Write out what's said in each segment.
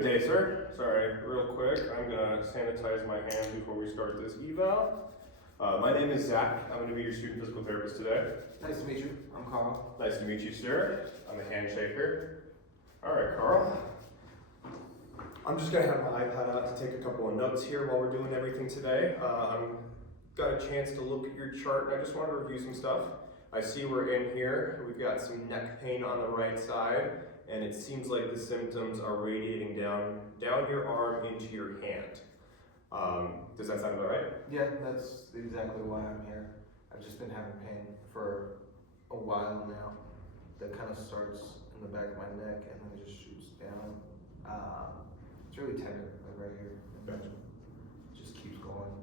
Good day, sir. Sorry, real quick, I'm gonna sanitize my hands before we start this eval. My name is Zach. I'm gonna be your student physical therapist today. Nice to meet you. I'm Carl. Nice to meet you, sir. I'm a handshaker. All right, Carl. I'm just gonna have my iPad out to take a couple of notes here while we're doing everything today. I'm got a chance to look at your chart and I just want to review some stuff. I see we're in here. We've got some neck pain on the right side, and it seems like the symptoms are radiating down your arm into your hand. Does that sound about right? Yeah, that's exactly why I'm here. I've just been having pain for a while now. That kind of starts in the back of my neck and then it just shoots down. It's really tender, like right here. Gotcha. It just keeps going.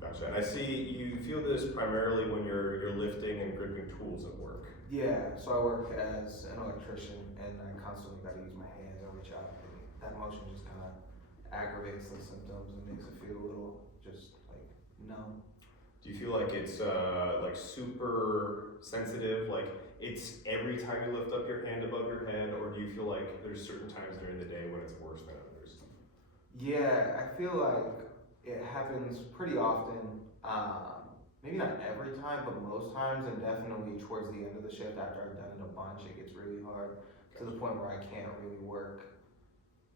Gotcha. And I see you feel this primarily when you're lifting and gripping tools at work. Yeah, so I work as an electrician and I constantly got to use my hands and reach out. And that motion just kind of aggravates the symptoms and makes it feel a little just like numb. Do you feel like it's like super sensitive, like it's every time you lift up your hand above your head, or do you feel like there's certain times during the day when it's worse than others? Yeah, I feel like it happens pretty often. Maybe not every time, but most times, and definitely towards the end of the shift after I've done it a bunch, it gets really hard to the point where I can't really work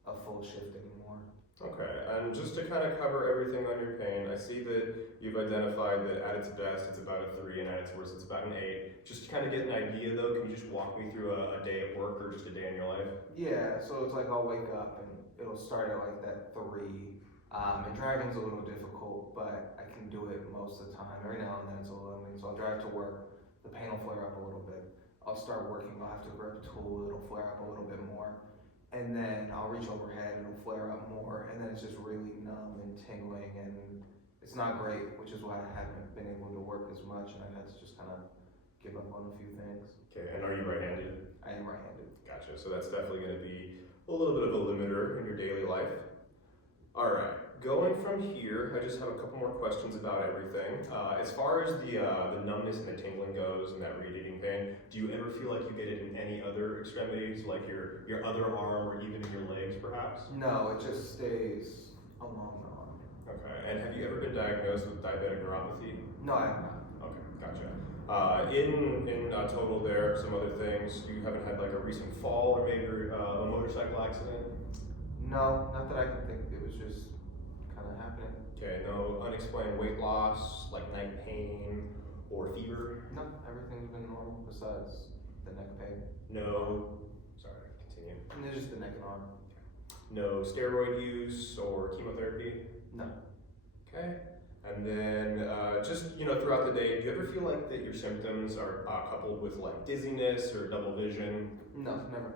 a full shift anymore. Okay, and just to kind of cover everything on your pain, I see that you've identified that at its best it's about a 3 and at its worst it's about an 8. Just to kind of get an idea though, can you just walk me through a day at work or just a day in your life? Yeah, so it's like I'll wake up and it'll start at like that 3. And driving's a little difficult, but I can do it most of the time. Every now and then it's a little annoying. So I'll drive to work, the pain will flare up a little bit. I'll start working, I'll have to grip a tool, it'll flare up a little bit more. And then I'll reach overhead, it'll flare up more, and then it's just really numb and tingling, and it's not great, which is why I haven't been able to work as much, and I've had to just kind of give up on a few things. Okay, and are you right-handed? I am right-handed. Gotcha, so that's definitely going to be a little bit of a limiter in your daily life. All right, going from here, I just have a couple more questions about everything. As far as the numbness and the tingling goes and that radiating pain, do you ever feel like you get it in any other extremities, like your other arm or even in your legs perhaps? No, it just stays along the arm. Okay, and have you ever been diagnosed with diabetic neuropathy? No, I have not. Okay, gotcha. In total there, some other things, you haven't had like a recent fall or maybe a motorcycle accident? No, not that I can think. It was just kind of happening. Okay, no unexplained weight loss, like night pain or fever? No, everything's been normal besides the neck pain. No, sorry, continue. And it's just the neck and arm. No steroid use or chemotherapy? No. Okay, and then just, throughout the day, do you ever feel like that your symptoms are coupled with like dizziness or double vision? No, never.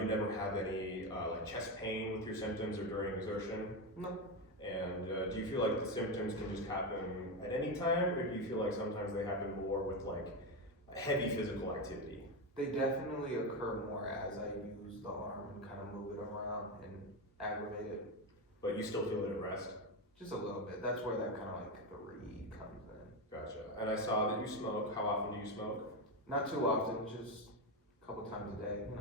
You never have any like chest pain with your symptoms or during exertion? No. And do you feel like the symptoms can just happen at any time, or do you feel like sometimes they happen more with like heavy physical activity? They definitely occur more as I use the arm and kind of move it around and aggravate it. But you still feel it at rest? Just a little bit. That's where that kind of like the read comes in. Gotcha. And I saw that you smoke. How often do you smoke? Not too often, just a couple times a day, Okay.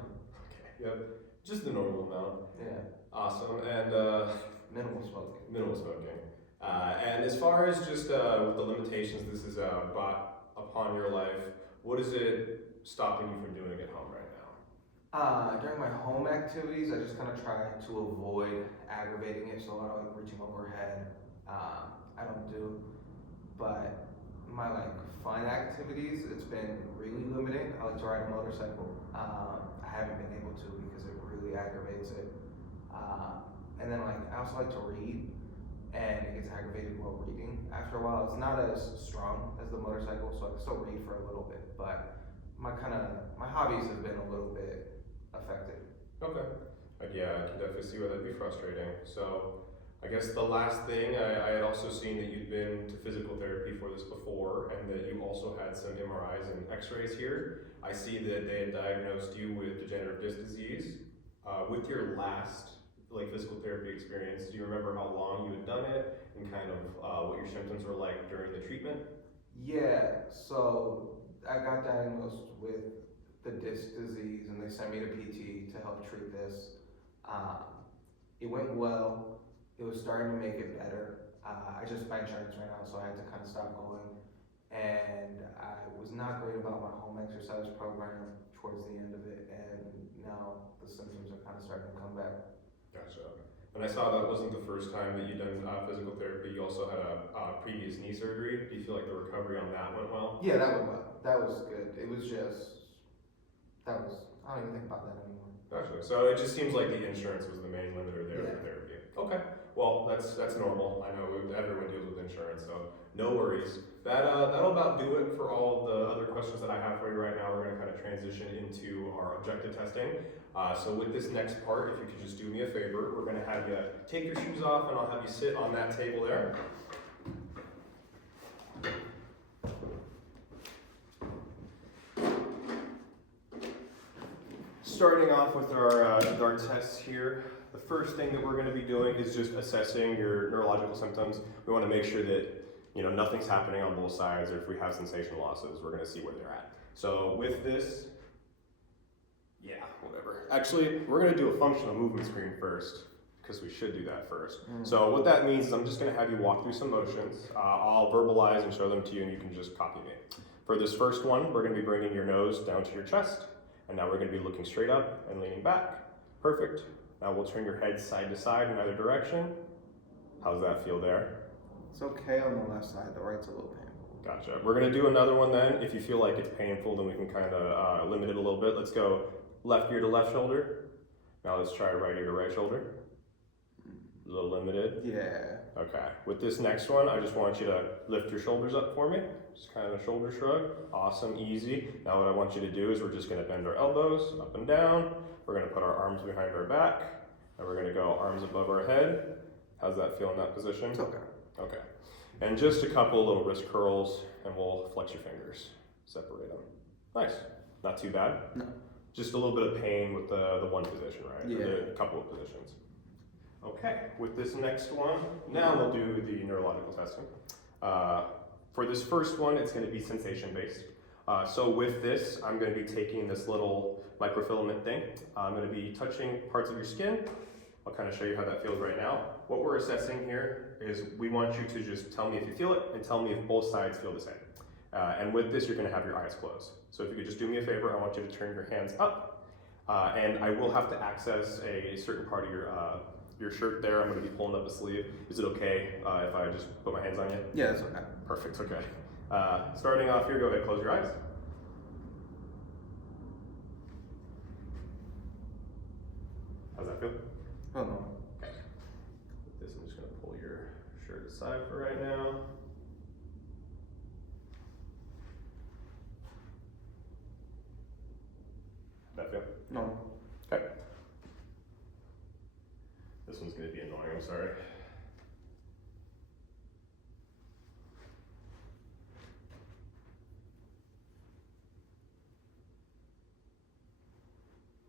Yep. Just the normal amount. Yeah. Awesome. And Minimal smoking. minimal smoking. And as far as just with the limitations this is brought upon your life, what is it stopping you from doing at home right now? During my home activities, I just kind of try to avoid aggravating it, so I don't like reaching overhead. I don't do, but my like fun activities, it's been really limiting. I like to ride a motorcycle. I haven't been able to because it really aggravates it. And then like I also like to read, and it gets aggravated while reading. After a while, it's not as strong as the motorcycle, so I can still read for a little bit, but my hobbies have been a little bit affected. Okay. Yeah, I can definitely see why that'd be frustrating. So I guess the last thing, I had also seen that you'd been to physical therapy for this before, and that you also had some MRIs and x-rays here. I see that they had diagnosed you with degenerative disc disease. With your last physical therapy experience, do you remember how long you had done it and kind of what your symptoms were like during the treatment? Yeah, so I got diagnosed with the disc disease and they sent me to PT to help treat this. It went well. It was starting to make it better. I just buy insurance right now, so I had to kind of stop going. And I was not great about my home exercise program towards the end of it, and now the symptoms are kind of starting to come back. Gotcha. And I saw that wasn't the first time that you'd done physical therapy. You also had a previous knee surgery. Do you feel like the recovery on that went well? Yeah, that went well. That was good. It was just, I don't even think about that anymore. Gotcha. So it just seems like the insurance was the main limiter there Yeah. for therapy. Okay. Well, that's normal. I know everyone deals with insurance, so no worries. That'll about do it for all the other questions that I have for you right now. We're going to kind of transition into our objective testing. So with this next part, if you could just do me a favor, we're going to have you take your shoes off, and I'll have you sit on that table there. Starting off with our tests here, the first thing that we're going to be doing is just assessing your neurological symptoms. We want to make sure that nothing's happening on both sides, or if we have sensation losses, we're going to see where they're at. So with this, yeah, whatever. Actually, we're going to do a functional movement screen first, because we should do that first. So what that means is I'm just going to have you walk through some motions. I'll verbalize and show them to you, and you can just copy me. For this first one, we're going to be bringing your nose down to your chest. And now we're going to be looking straight up and leaning back. Perfect. Now we'll turn your head side to side in either direction. How's that feel there? It's okay on the left side, the right's a little painful. Gotcha. We're going to do another one then. If you feel like it's painful, then we can kind of limit it a little bit. Let's go left ear to left shoulder. Now let's try right ear to right shoulder. A little limited. Yeah. Okay. With this next one, I just want you to lift your shoulders up for me. Just kind of a shoulder shrug. Awesome, easy. Now what I want you to do is we're just going to bend our elbows up and down. We're going to put our arms behind our back. And we're going to go arms above our head. How's that feel in that position? It's okay. Okay. And just a couple little wrist curls, and we'll flex your fingers. Separate them. Nice. Not too bad? No. Just a little bit of pain with the one position, right? Yeah. Or the couple of positions. Okay, with this next one, now we'll do the neurological testing. For this first one, it's going to be sensation-based. So with this, I'm going to be taking this little microfilament thing. I'm going to be touching parts of your skin. I'll kind of show you how that feels right now. What we're assessing here is we want you to just tell me if you feel it and tell me if both sides feel the same. And with this, you're going to have your eyes closed. So if you could just do me a favor, I want you to turn your hands up. And I will have to access a certain part of your shirt there. I'm going to be pulling up a sleeve. Is it okay if I just put my hands on you? Yeah, that's okay. Perfect, okay. Starting off here, go ahead, close your eyes. How's that feel? Oh no. Okay. With this, I'm just going to pull your shirt aside for right now. How'd that feel? No. Okay. This one's going to be annoying, I'm sorry.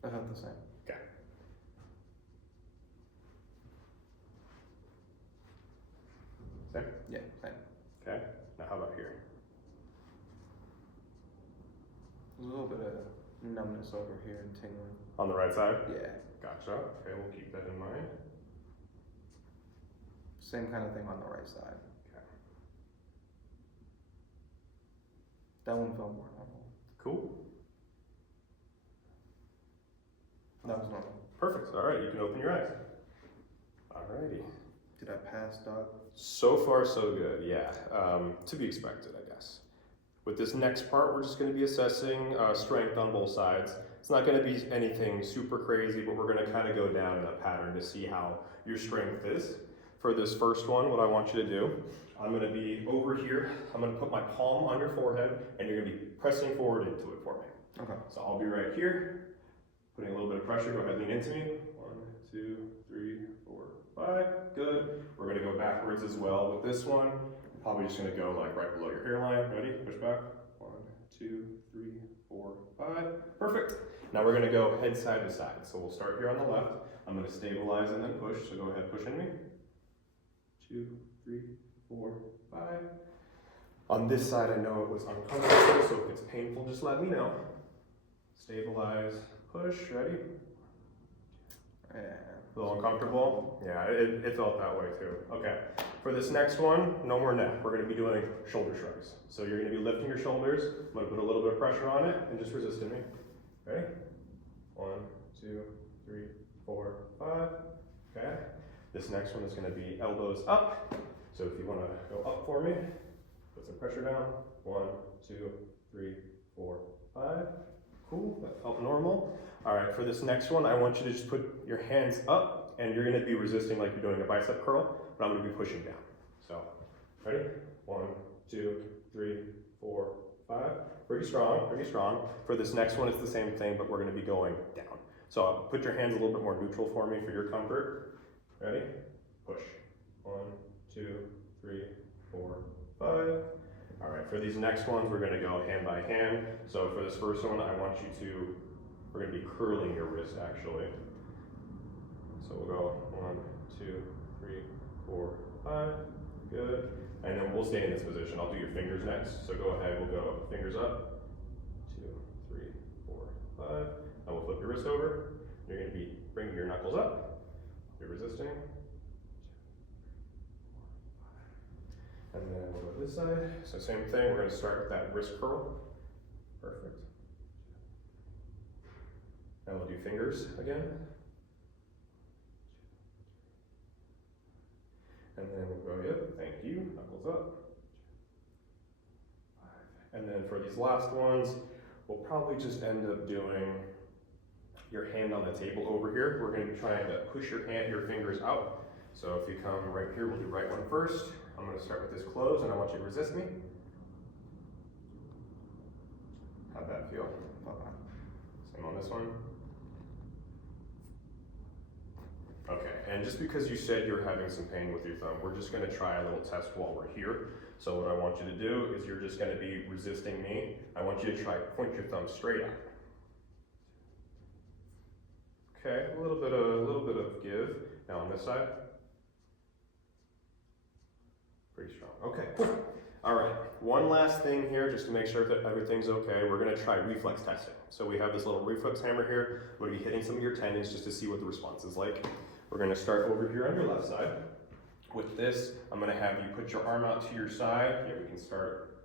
I felt the same. Okay. Same? Yeah, same. Okay. Now how about here? There's a little bit of numbness over here and tingling. On the right side? Yeah. Gotcha. Okay, we'll keep that in mind. Same kind of thing on the right side. Okay. That one felt more normal. Cool. That was normal. Perfect. All right, you can open your eyes. Alrighty. Did I pass, dog? So far, so good. Yeah. To be expected, I guess. With this next part, we're just going to be assessing strength on both sides. It's not going to be anything super crazy, but we're going to kind of go down in a pattern to see how your strength is. For this first one, what I want you to do, I'm going to be over here. I'm going to put my palm on your forehead, and you're going to be pressing forward into it for me. Okay. So I'll be right here, putting a little bit of pressure. Go ahead, lean into me. 1, 2, 3, 4, 5. Good. We're going to go backwards as well with this one. Probably just going to go like right below your hairline. Ready? Push back. 1, 2, 3, 4, 5. Perfect. Now we're going to go head side to side. So we'll start here on the left. I'm going to stabilize and then push. So go ahead, push in me. 2, 3, 4, 5. On this side, I know it was uncomfortable, so if it's painful, just let me know. Stabilize, push, ready? Yeah. A little uncomfortable? Yeah, it felt that way too. Okay, for this next one, no more neck. We're gonna be doing shoulder shrugs. So you're gonna be lifting your shoulders. I'm gonna put a little bit of pressure on it and just resisting me. Ready? 1, 2, 3, 4, 5. Okay. This next one is gonna be elbows up. So if you wanna go up for me, put some pressure down. 1, 2, 3, 4, 5. Cool, that felt normal. All right, for this next one, I want you to just put your hands up and you're gonna be resisting like you're doing a bicep curl, but I'm gonna be pushing down. So, ready? 1, 2, 3, 4, 5. Pretty strong, pretty strong. For this next one, it's the same thing, but we're gonna be going down. So put your hands a little bit more neutral for me for your comfort. Ready? Push. 1, 2, 3, 4, 5. All right, for these next ones, we're gonna go hand by hand. So for this first one, I want you to, we're gonna be curling your wrist actually. So we'll go 1, 2, 3, 4, 5, good. And then we'll stay in this position. I'll do your fingers next. So go ahead, we'll go fingers up, 2, 3, 4, 5. And we'll flip your wrist over. You're gonna be bringing your knuckles up. You're resisting. And then we'll go this side. So same thing, we're gonna start with that wrist curl. Perfect. And we'll do fingers again. And then we'll go, yep, thank you, knuckles up. And then for these last ones, we'll probably just end up doing your hand on the table over here. We're gonna be trying to push your fingers out. So if you come right here, we'll do right one first. I'm gonna start with this close and I want you to resist me. How'd that feel? Same on this one. Okay, and just because you said you're having some pain with your thumb, we're just gonna try a little test while we're here. So what I want you to do is you're just gonna be resisting me. I want you to try point your thumb straight out. Okay, a little bit of give. Now on this side. Pretty strong. Okay, cool. All right, one last thing here just to make sure that everything's okay. We're gonna try reflex testing. So we have this little reflex hammer here. We're gonna be hitting some of your tendons just to see what the response is like. We're gonna start over here on your left side. With this, I'm gonna have you put your arm out to your side. Yeah, we can start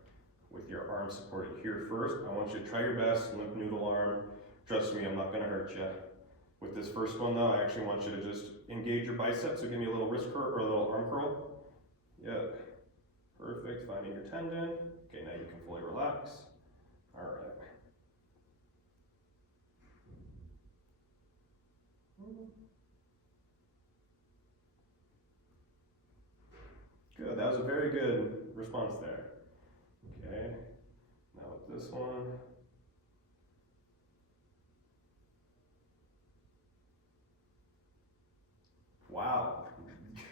with your arm supported here first. I want you to try your best, limp noodle arm. Trust me, I'm not gonna hurt you. With this first one though, I actually want you to just engage your biceps. So give me a little wrist curl or a little arm curl. Yep. Perfect, finding your tendon. Okay, now you can fully relax. All right. Good, that was a very good response there. Okay, now with this one. Wow,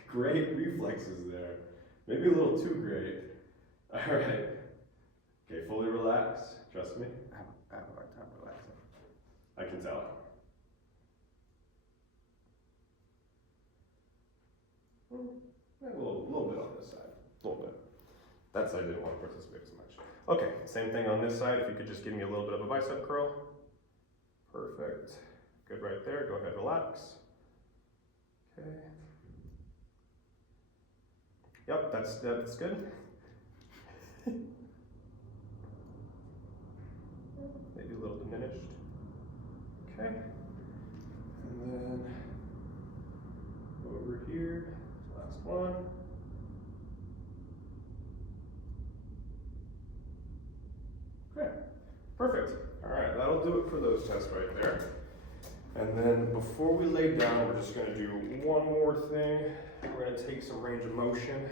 great reflexes there. Maybe a little too great. All right. Okay, fully relax. Trust me. I have a hard time relaxing. I can tell. A little bit on this side. A little bit. That side didn't want to participate as much. Okay, same thing on this side. If you could just give me a little bit of a bicep curl. Perfect. Good right there. Go ahead, relax. Okay. Yep, that's good. Maybe a little diminished. Okay. And then over here, last one. Okay, perfect. All right, that'll do it for those tests right there. And then before we lay down, we're just gonna do one more thing. We're gonna take some range of motion.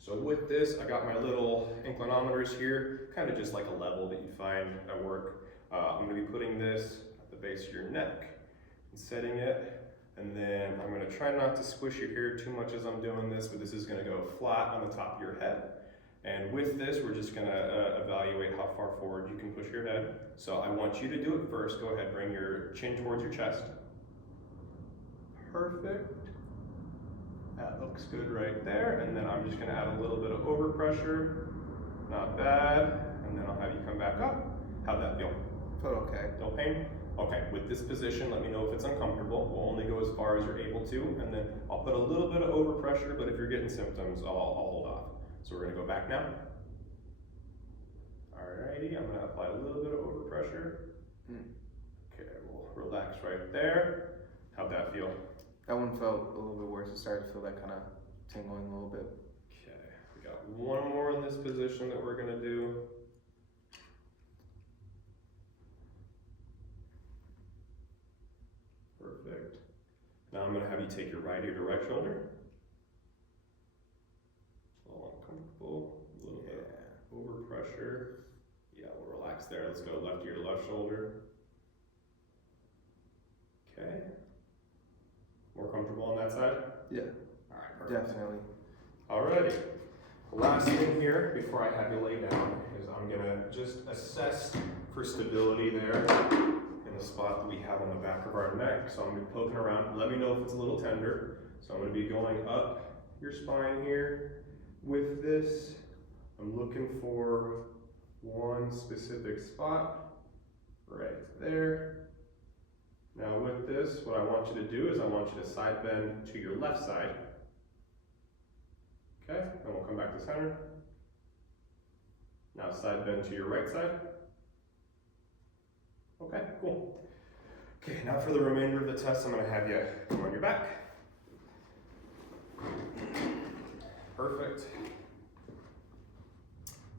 So with this, I got my little inclinometers here, kind of just like a level that you find at work. I'm gonna be putting this at the base of your neck and setting it. And then I'm gonna try not to squish your hair too much as I'm doing this, but this is gonna go flat on the top of your head. And with this, we're just gonna evaluate how far forward you can push your head. So I want you to do it first. Go ahead, bring your chin towards your chest. Perfect. That looks good right there. And then I'm just gonna add a little bit of overpressure. Not bad. And then I'll have you come back up. How'd that feel? Felt okay. No pain? Okay, with this position, let me know if it's uncomfortable. We'll only go as far as you're able to, and then I'll put a little bit of overpressure, but if you're getting symptoms, I'll hold off. So we're gonna go back now. Alrighty, I'm gonna apply a little bit of overpressure. Okay, we'll relax right there. How'd that feel? That one felt a little bit worse. It started to feel that kind of tingling a little bit. Okay, we got one more in this position that we're gonna do. Perfect. Now I'm gonna have you take your right ear to right shoulder. A little uncomfortable, a little bit of overpressure. Yeah, we'll relax there. Let's go left ear to left shoulder. Okay. More comfortable on that side? Yeah, Alright, perfect. definitely. Alrighty. Last thing here, before I have you lay down, is I'm gonna just assess for stability there in the spot that we have on the back of our neck. So I'm gonna be poking around. Let me know if it's a little tender. So I'm gonna be going up your spine here. With this, I'm looking for one specific spot right there. Now with this, what I want you to do is I want you to side bend to your left side. Okay, and we'll come back to center. Now side bend to your right side. Okay, cool. Okay, now for the remainder of the test, I'm gonna have you come on your back. Perfect.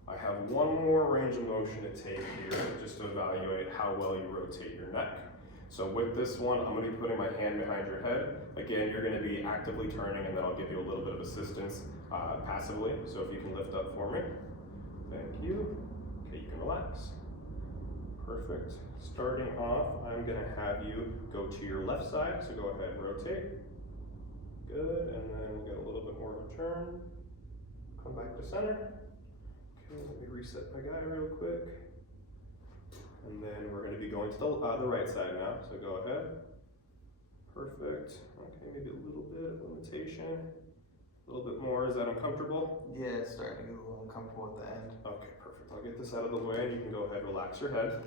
I have one more range of motion to take here, just to evaluate how well you rotate your neck. So with this one, I'm gonna be putting my hand behind your head. Again, you're gonna be actively turning, and then I'll give you a little bit of assistance passively. So if you can lift up for me. Thank you. Okay, you can relax. Perfect. Starting off, I'm gonna have you go to your left side, so go ahead and rotate. Good, and then we'll get a little bit more of a turn. Come back to center. Okay, let me reset my guy real quick. And then we're gonna be going to the right side now, so go ahead. Perfect. Okay, maybe a little bit of limitation. A little bit more, is that uncomfortable? Yeah, it's starting to get a little uncomfortable at the end. Okay, perfect. I'll get this out of the way and you can go ahead and relax your head.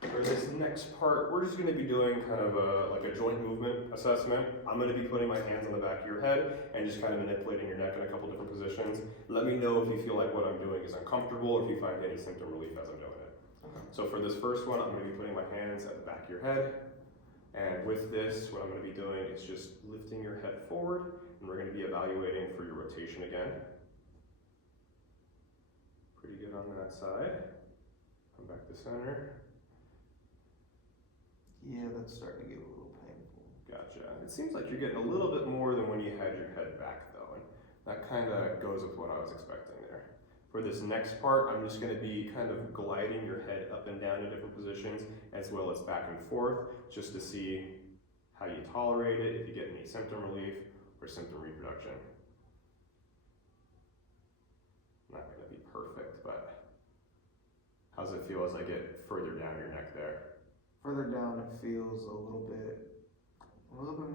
For this next part, we're just gonna be doing kind of like a joint movement assessment. I'm gonna be putting my hands on the back of your head and just kind of manipulating your neck in a couple different positions. Let me know if you feel like what I'm doing is uncomfortable or if you find any symptom relief as I'm doing it. Okay. So for this first one, I'm gonna be putting my hands at the back of your head. And with this, what I'm gonna be doing is just lifting your head forward, and we're gonna be evaluating for your rotation again. Pretty good on that side. Come back to center. Yeah, that's starting to get a little painful. Gotcha. It seems like you're getting a little bit more than when you had your head back though, and that kind of goes with what I was expecting there. For this next part, I'm just going to be kind of gliding your head up and down in different positions, as well as back and forth, just to see how you tolerate it, if you get any symptom relief or symptom reproduction. Not going to be perfect, but how's it feel as I get further down your neck there? Further down, it feels a little bit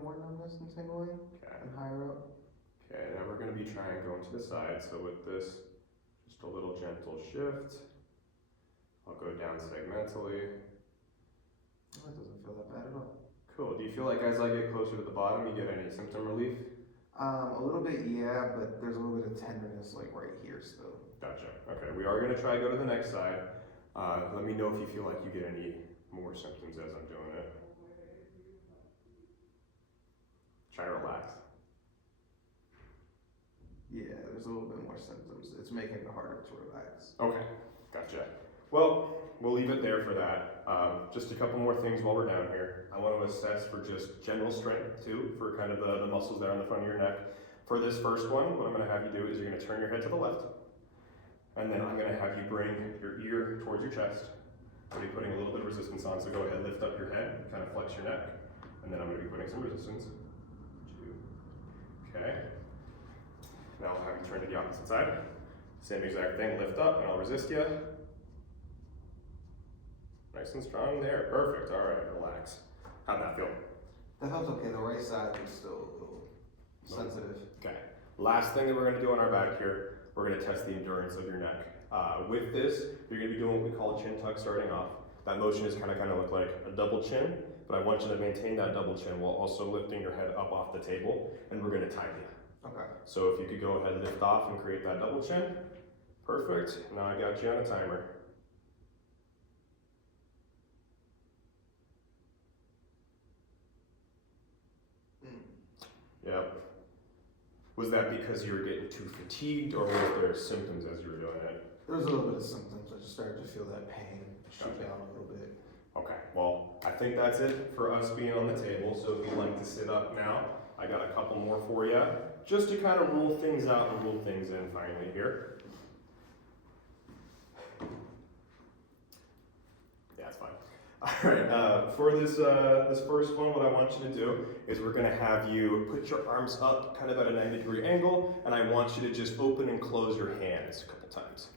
more numbness and tingling, Okay. and higher up. Okay, now we're going to be trying going to the side, so with this, just a little gentle shift. I'll go down segmentally. Oh, it doesn't feel that bad at all. Cool. Do you feel like as I get closer to the bottom, you get any symptom relief? A little bit, yeah, but there's a little bit of tenderness like right here still. Gotcha. Okay, we are going to try to go to the next side. Let me know if you feel like you get any more symptoms as I'm doing it. Try to relax. Yeah, there's a little bit more symptoms. It's making it harder to relax. Okay, gotcha. Well, we'll leave it there for that. Just a couple more things while we're down here. I want to assess for just general strength too, for kind of the muscles there on the front of your neck. For this first one, what I'm going to have you do is you're going to turn your head to the left, and then I'm going to have you bring your ear towards your chest. I'll be putting a little bit of resistance on, so go ahead, lift up your head, kind of flex your neck, and then I'm going to be putting some resistance. 2. Okay. Now I'll have you turn to the opposite side. Same exact thing, lift up, and I'll resist you. Nice and strong there, perfect. All right, relax. How'd that feel? That felt okay. The right side is still a little sensitive. Okay. Last thing that we're going to do on our back here, we're going to test the endurance of your neck. With this, you're going to be doing what we call a chin tuck starting off. That motion is kind of look like a double chin, but I want you to maintain that double chin while also lifting your head up off the table, and we're gonna time you. Okay. So if you could go ahead and lift off and create that double chin. Perfect. Now I got you on a timer. Yep. Was that because you were getting too fatigued, or was there symptoms as you were doing it? There was a little bit of symptoms. I just started to feel that pain shoot Okay. down a little bit. Okay, well, I think that's it for us being on the table. So if you'd like to sit up now, I got a couple more for you, just to kind of rule things out and rule things in finally here. Yeah, it's fine. All right, for this first one, what I want you to do is we're gonna have you put your arms up kind of at a 90-degree angle, and I want you to just open and close your hands a couple times.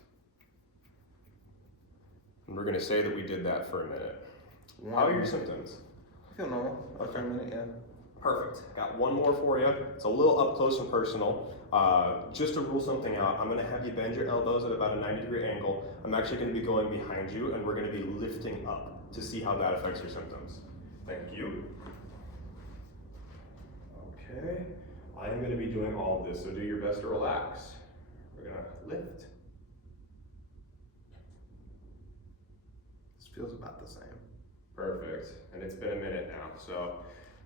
And we're gonna say that we did that for a minute. How are your symptoms? I feel normal after a minute, yeah. Perfect. Got one more for you. It's a little up close and personal. Just to rule something out, I'm going to have you bend your elbows at about a 90-degree angle. I'm actually going to be going behind you, and we're going to be lifting up to see how that affects your symptoms. Thank you. Okay. I'm going to be doing all of this, so do your best to relax. We're going to lift. This feels about the same. Perfect. And it's been a minute now, so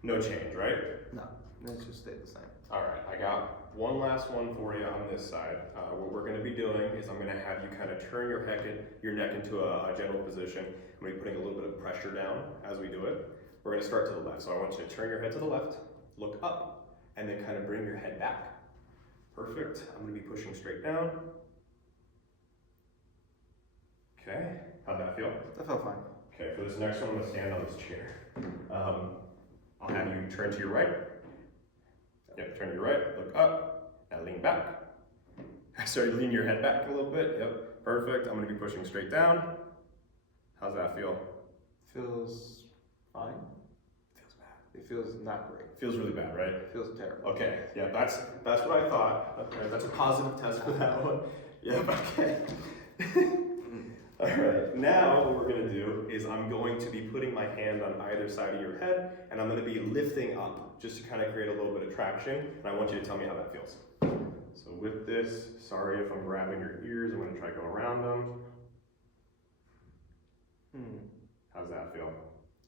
no change, right? No, it just stayed the same. All right, I got one last one for you on this side. What we're gonna be doing is I'm gonna have you kind of turn your neck into a general position. I'm gonna be putting a little bit of pressure down as we do it. We're gonna start to the left. So I want you to turn your head to the left, look up, and then kind of bring your head back. Perfect. I'm gonna be pushing straight down. Okay, how'd that feel? That felt fine. Okay, for this next one, I'm gonna stand on this chair. I'll have you turn to your right. Yep, turn to your right, look up, now lean back. Sorry, lean your head back a little bit, yep, perfect. I'm gonna be pushing straight down. How's that feel? Feels fine. Feels bad. It feels not great. Feels really bad, right? It feels terrible. Okay, yeah, that's what I thought. Okay, that's a positive test for that one. Yep, okay. All right, now what we're gonna do is I'm going to be putting my hand on either side of your head, and I'm gonna be lifting up just to kind of create a little bit of traction, and I want you to tell me how that feels. So with this, sorry if I'm grabbing your ears, I'm gonna try to go around them. How's that feel?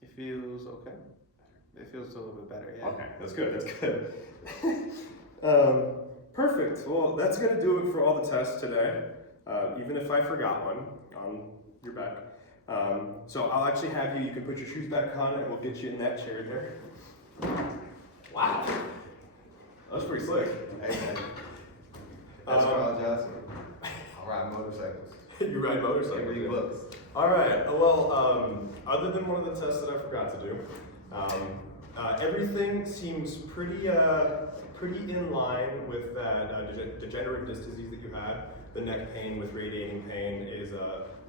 It feels okay. It feels a little bit better, yeah. Okay, that's good, that's good. Perfect, well, that's gonna do it for all the tests today. Even if I forgot one on your back. So I'll actually have you can put your shoes back on and we'll get you in that chair there. Wow. That was pretty slick. Hey, man. That's Carl Johnson. I ride motorcycles. You ride motorcycles. I read books. All right, well, other than one of the tests that I forgot to do, everything seems pretty in line with that degenerative disc disease that you had. The neck pain with radiating pain is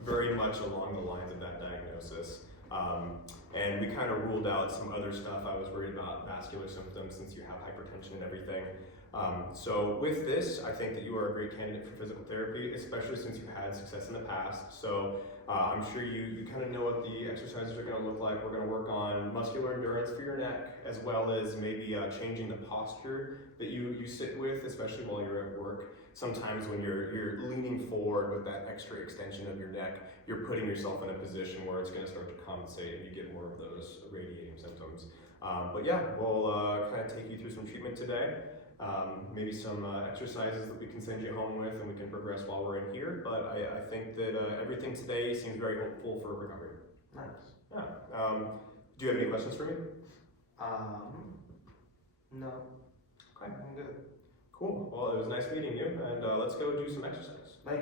very much along the lines of that diagnosis. And we kind of ruled out some other stuff. I was worried about vascular symptoms since you have hypertension and everything. So with this, I think that you are a great candidate for physical therapy, especially since you had success in the past. So I'm sure you kind of know what the exercises are going to look like. We're going to work on muscular endurance for your neck, as well as maybe changing the posture that you sit with, especially while you're at work. Sometimes when you're leaning forward with that extra extension of your neck, you're putting yourself in a position where it's going to start to compensate and you get more of those radiating symptoms. But yeah, we'll kind of take you through some treatment today. Maybe some exercises that we can send you home with and we can progress while we're in here. But I think that everything today seems very hopeful for recovery. Nice. Yeah. Do you have any questions for me? No. Okay. I'm good. Cool. Well, it was nice meeting you, and let's go do some exercise.